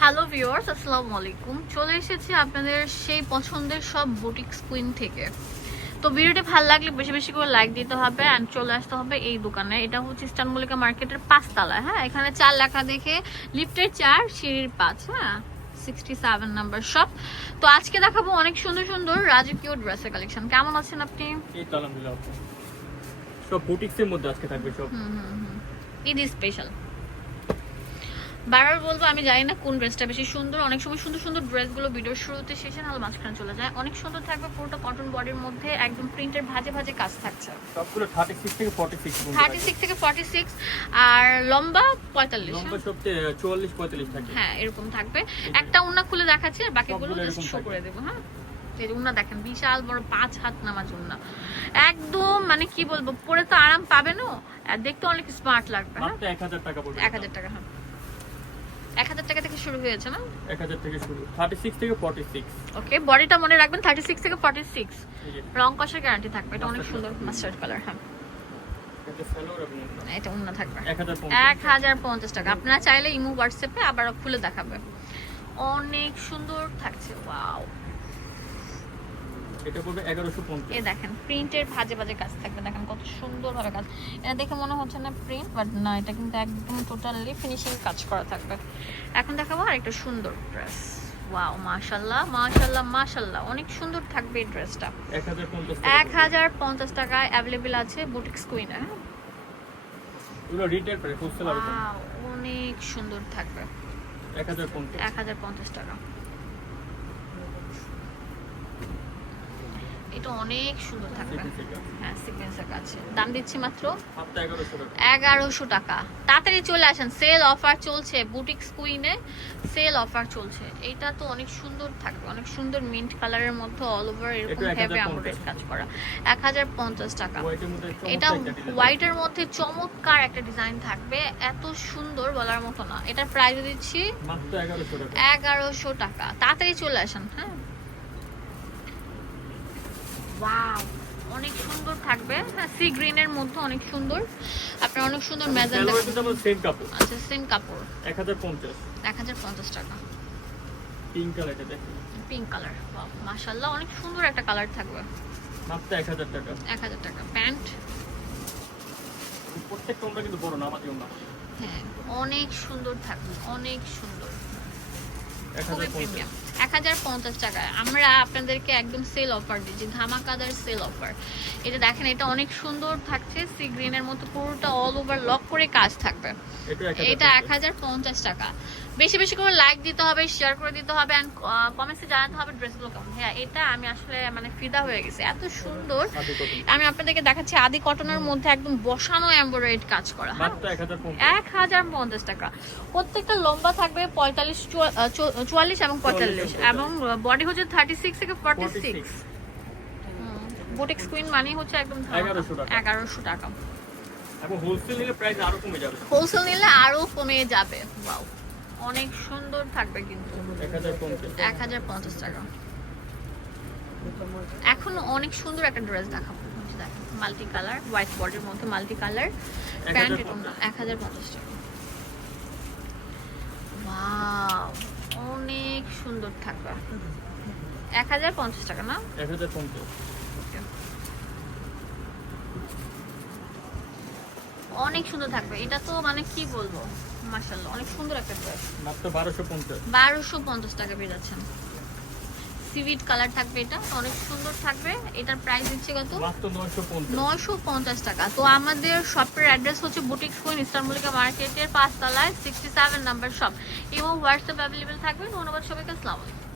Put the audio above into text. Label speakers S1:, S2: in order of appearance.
S1: Hello viewers আসসালামু আলাইকুম। চলে এসেছি আপনাদের সেই পছন্দের সব বুটিক্স কুইন থেকে। তো ভিডিওটি ভালো লাগলে বেশি বেশি করে লাইক দিতে হবে অ্যান্ড চলে আসতে হবে এই দোকানে। এটা হচ্ছে ইস্টানবুলিকা মার্কেটের পাঁচতলায় হ্যাঁ? এখানে চার লেখা দেখে লিফটের চার সিঁড়ির পাঁচ হ্যাঁ? সিক্সটি সেভেন নাম্বার শপ তো আজকে দেখাবো অনেক সুন্দর সুন্দর রাজকীয় ড্রেসের কালেকশন কেমন আছেন আপনি।
S2: সব বুটিক্সের মধ্যে আজকে থাকবে সব।
S1: হুম হুম হুম। ঈদ স্পেশাল বারবার বলব আমি জানি না কোন ড্রেসটা বেশি সুন্দর। অনেক সময় সুন্দর সুন্দর ড্রেসগুলো ভিডিওর শুরুতে শেষে নাহলে মাঝখানে চলে যায়। অনেক সুন্দর থাকবে পুরোটা কটন বডির মধ্যে একদম প্রিন্টের ভাজে ভাজে কাজ থাকছে।
S2: সবগুলো থার্টি সিক্স থেকে ফর্টি সিক্স
S1: থার্টি সিক্স থেকে ফর্টি সিক্স আর লম্বা পঁয়তাল্লিশ
S2: লম্বা সবচেয়ে চুয়াল্লিশ পঁয়তাল্লিশ থাকে।
S1: হ্যাঁ এরকম থাকবে। একটা উন্না খুলে দেখাচ্ছি আর বাকিগুলো জাস্ট শো করে দেবো হ্যাঁ? যে উন্না দেখেন বিশাল বড় পাঁচ হাত নামাজ উন্না। একদম মানে কি বলব পরে তো আরাম পাবে না? আর দেখতে অনেক স্মার্ট লাগবে হ্যাঁ?
S2: এক হাজার টাকা পড়বে
S1: এক হাজার টাকা হ্যাঁ। এক হাজার টাকা থেকে শুরু হয়েছে না?
S2: এক হাজার থেকে শুরু। থার্টি সিক্স থেকে ফর্টি সিক্স
S1: ওকে বডিটা মনে রাখবেন থার্টি সিক্স থেকে ফর্টি সিক্স রং কষার গ্যারান্টি থাকবে এটা অনেক সুন্দর মাস্টার্ড কালার হ্যাঁ। এটা অন্য থাকবে।
S2: এক হাজার
S1: এক হাজার পঞ্চাশ টাকা। আপনারা চাইলে ইমো হোয়াটসঅ্যাপে আবার খুলে দেখাবে। অনেক সুন্দর থাকছে ওয়াও
S2: এটা পড়বে এগারোশো
S1: এ দেখেন প্রিন্টের ভাজে ভাজে কাজ থাকবে। দেখেন কত সুন্দর কাজ। এটা দেখে মনে হচ্ছে না প্রিন্ট বাট না এটা কিন্তু একদম টোটালি ফিনিশিং কাজ করা থাকবে। এখন দেখাবো আর একটা সুন্দর ড্রেস ওয়াও মাশাল্লাহ মাশাল্লাহ মাশাল্লাহ অনেক সুন্দর থাকবে এই ড্রেসটা
S2: এক হাজার পঞ্চাশ
S1: এক হাজার পঞ্চাশ টাকায় অ্যাভেলেবেল আছে বুটিক্স কুইনে
S2: এগুলো রিটেল প্রাইস হোলসেল
S1: অনেক সুন্দর থাকবে।
S2: এক হাজার পঞ্চাশ
S1: টাকা। অনেক সুন্দর থাকবে। হ্যাঁ সিকোয়েন্সের কাছে দাম দিচ্ছি মাত্র
S2: এগারোশো টাকা।
S1: তাড়াতাড়ি চলে আসেন। সেল অফার চলছে বুটিক্স কুইনে সেল অফার চলছে। এটা তো অনেক সুন্দর থাকবে। অনেক সুন্দর মিন্ট কালারের মধ্যে অল ওভার এরকম
S2: এটা 1050
S1: হেভি এমব্রয়ডারি কাজ করা। এক হাজার পঞ্চাশ টাকা। এটা হোয়াইটের মধ্যে চমৎকার একটা ডিজাইন থাকবে। এত সুন্দর বলার মতো না। এটার প্রাইস দিচ্ছি
S2: এগারোশো টাকা।
S1: তাড়াতাড়ি চলে আসেন হ্যাঁ। ওয়াও অনেক সুন্দর থাকবে। হ্যাঁ সি গ্রিনের মধ্যে অনেক সুন্দর। আপনার অনেক সুন্দর
S2: কিন্তু আমার সেম কাপড়।
S1: আচ্ছা সেম কাপড়।
S2: এক হাজার পঞ্চাশ।
S1: এক হাজার পঞ্চাশ টাকা।
S2: পিঙ্ক কালার এটা দেখুন।
S1: পিঙ্ক কালার মাশাল্লাহ অনেক সুন্দর একটা কালার থাকবে।
S2: মাত্র এক হাজার টাকা।
S1: এক হাজার টাকা। প্যান্ট
S2: প্রত্যেকটা কিন্তু বড় না জন্য।
S1: হ্যাঁ অনেক সুন্দর থাকবে অনেক সুন্দর। খুবই প্রিমিয়াম। এক হাজার পঞ্চাশ টাকায় আমরা আপনাদেরকে একদম সেল অফার দিচ্ছি ধামাকাদার সেল অফার এটা দেখেন এটা অনেক সুন্দর থাকছে সি গ্রিনের মতো পুরোটা অল ওভার লক করে কাজ থাকবে।
S2: এটা এক
S1: হাজার পঞ্চাশ টাকা। বেশি বেশি করে লাইক দিতে হবে শেয়ার করে দিতে হবে অ্যান্ড কমেন্টসে জানাতে হবে ড্রেসগুলো কেমন। হ্যাঁ এটা আমি আসলে মানে ফিদা হয়ে গেছে। এত সুন্দর। আমি আপনাদেরকে দেখাচ্ছি আদি কটনের মধ্যে একদম বসানো এমব্রয়ডারি কাজ করা। হ্যাঁ
S2: এক হাজার পঞ্চাশ।
S1: টাকা। প্রত্যেকটা লম্বা থাকবে পঁয়তাল্লিশ চুয়াল্লিশ এবং পঁয়তাল্লিশ। এবং বডি হচ্ছে থার্টি সিক্স থেকে ফর্টি সিক্স বুটিক্স কুইন মানে হচ্ছে একদম
S2: 1100 টাকা।
S1: এগারোশো টাকা।
S2: হোলসেল নিলে প্রাইস আরও কমে যাবে।
S1: হোলসেল নিলে আরও কমে যাবে। ওয়াও অনেক সুন্দর থাকবে কিন্তু।
S2: এক হাজার পঞ্চাশ
S1: টাকা। এখন অনেক সুন্দর একটা ড্রেস দেখাবো। মাল্টি কালার হোয়াইট বডির মধ্যে মাল্টি কালার প্যান্ট
S2: 1050
S1: এক হাজার পঞ্চাশ। টাকা। অনেক সুন্দর থাকবে। এক হাজার পঞ্চাশ টাকা না?
S2: এক হাজার পঞ্চাশ।
S1: অনেক সুন্দর থাকবে। এটা তো মানে কি বলব? মার্শাল্লাহ অনেক সুন্দর একটা ড্রেস
S2: মাত্র বারোশো পঞ্চাশ।
S1: বারোশো পঞ্চাশ টাকা পেয়ে যাচ্ছেন। সিভিট কালার থাকবে এটা অনেক সুন্দর থাকবে। এটার প্রাইস দিচ্ছে কত? নয়শো পঞ্চাশ। টাকা। তো আমাদের শপের অ্যাড্রেস হচ্ছে বুটিক কুইন ইস্টানবুলিকা মার্কেটের পাঁচতলায় সিক্সটি সেভেন নাম্বার শপ এবং হোয়াটসঅ্যাপ অ্যাভেলেবেল থাকবে। ধন্যবাদ সবাইকে আসসালামু আলাইকুম।